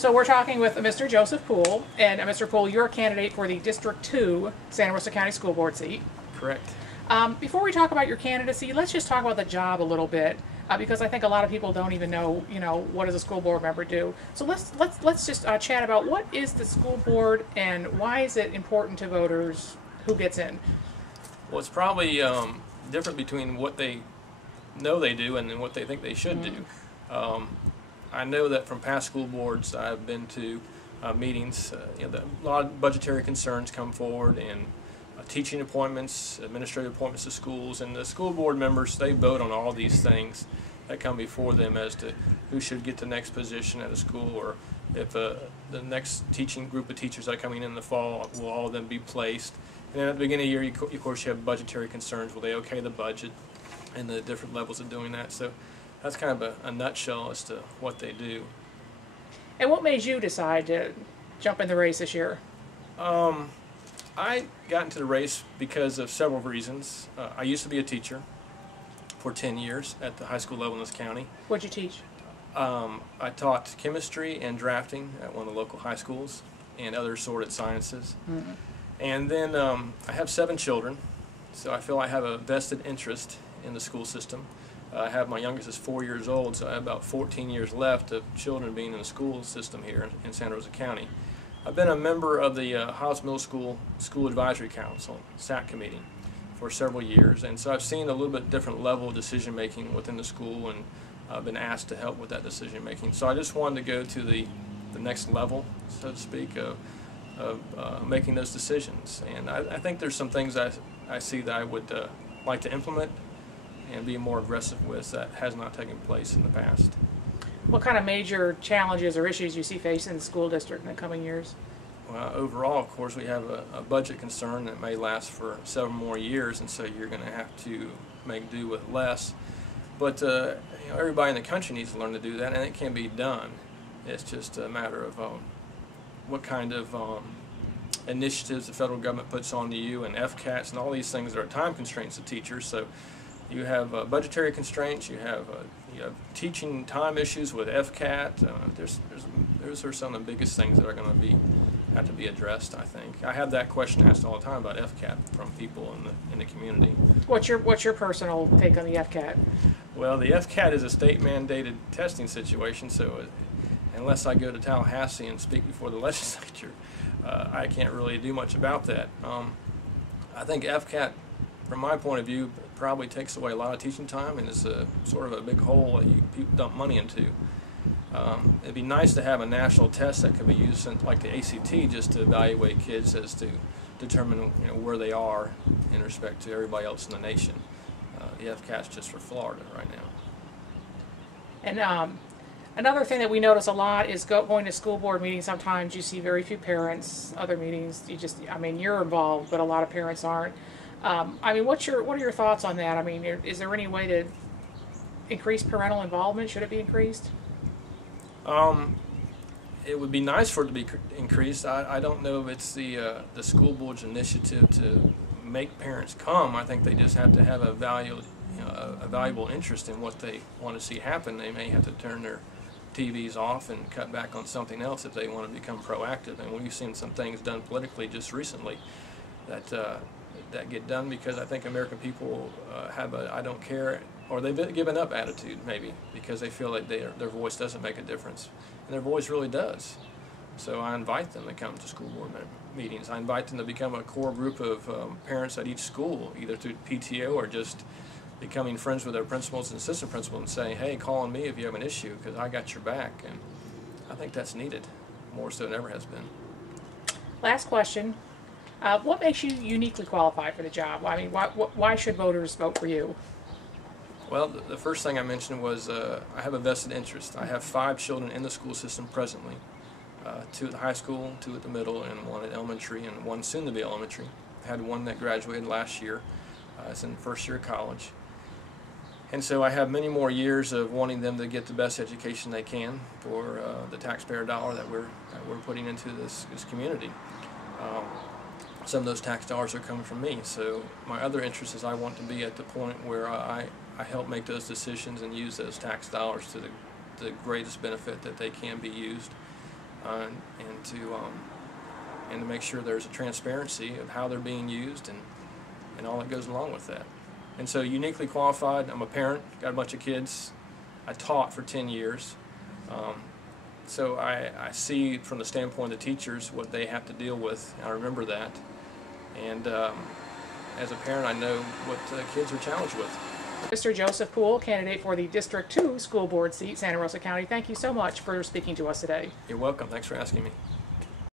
So we're talking with Mr. Joseph Poole, and Mr. Poole, you're a candidate for the District 2 Santa Rosa County School Board seat. Correct. Before we talk about your candidacy, let's just talk about the job a little bit, because I think a lot of people don't even know, what does a school board member do. So let's just chat about what is the school board and why is it important to voters who gets in. Well, it's probably different between what they know they do and then what they think they should do. I know that from past school boards I've been to meetings, a lot of budgetary concerns come forward, and teaching appointments, administrative appointments to schools, and the school board members, they vote on all these things that come before them as to who should get the next position at a school, or if the next teaching group of teachers that are coming in the fall, will all of them be placed. And then at the beginning of the year, of course, you have budgetary concerns. Will they okay the budget and the different levels of doing that? So that's kind of a nutshell as to what they do. And what made you decide to jump in the race this year? I got into the race because of several reasons. I used to be a teacher for 10 years at the high school level in this county. What'd you teach? I taught chemistry and drafting at one of the local high schools and other assorted sciences. Mm-hmm. And then I have 7 children, so I feel I have a vested interest in the school system. I have my youngest is 4 years old, so I have about 14 years left of children being in the school system here in Santa Rosa County. I've been a member of the Hiles Middle School School Advisory Council, SAC committee, for several years, and so I've seen a little bit different level of decision making within the school, and I've been asked to help with that decision making. So I just wanted to go to the next level, so to speak, of making those decisions. And I think there's some things I see that I would like to implement and be more aggressive with that has not taken place in the past. What kind of major challenges or issues you see facing the school district in the coming years? Well, overall, of course, we have a budget concern that may last for several more years, and so you're going to have to make do with less. But everybody in the country needs to learn to do that, and it can be done. It's just a matter of what kind of initiatives the federal government puts on to you, and FCATs and all these things that are time constraints to teachers. So you have budgetary constraints, you have teaching time issues with FCAT. Those are some of the biggest things that are going to have to be addressed, I think. I have that question asked all the time about FCAT from people in the community. What's your personal take on the FCAT? Well, the FCAT is a state mandated testing situation, so unless I go to Tallahassee and speak before the legislature, I can't really do much about that. I think FCAT, from my point of view, probably takes away a lot of teaching time, and is sort of a big hole that people dump money into. It'd be nice to have a national test that could be used, like the ACT, just to evaluate kids as to determine where they are in respect to everybody else in the nation. The FCAT's just for Florida right now. And another thing that we notice a lot is going to school board meetings. Sometimes you see very few parents. Other meetings, you're involved, but a lot of parents aren't. What are your thoughts on that? Is there any way to increase parental involvement? Should it be increased? It would be nice for it to be increased. I don't know if it's the school board's initiative to make parents come. I think they just have to have a valuable interest in what they want to see happen. They may have to turn their TVs off and cut back on something else if they want to become proactive. And we've seen some things done politically just recently that get done because I think American people have a I don't care, or they've given up attitude, maybe, because they feel like their voice doesn't make a difference. And their voice really does. So I invite them to come to school board meetings. I invite them to become a core group of parents at each school, either through PTO or just becoming friends with their principals and assistant principals and saying, hey, call on me if you have an issue, because I got your back. And I think that's needed, more so than ever has been. Last question. What makes you uniquely qualified for the job? Why should voters vote for you? Well, the first thing I mentioned was I have a vested interest. I have 5 children in the school system presently, 2 at the high school, 2 at the middle, and 1 at elementary, and 1 soon to be elementary. I had 1 that graduated last year. It's in the first year of college. And so I have many more years of wanting them to get the best education they can for the taxpayer dollar that we're putting into this community. Some of those tax dollars are coming from me. So my other interest is I want to be at the point where I help make those decisions and use those tax dollars to the greatest benefit that they can be used. and to make sure there's a transparency of how they're being used and all that goes along with that. And so uniquely qualified, I'm a parent, got a bunch of kids. I taught for 10 years. So I see from the standpoint of the teachers what they have to deal with. I remember that. And as a parent, I know what kids are challenged with. Mr. Joseph Poole, candidate for the District 2 school board seat, Santa Rosa County, thank you so much for speaking to us today. You're welcome. Thanks for asking me.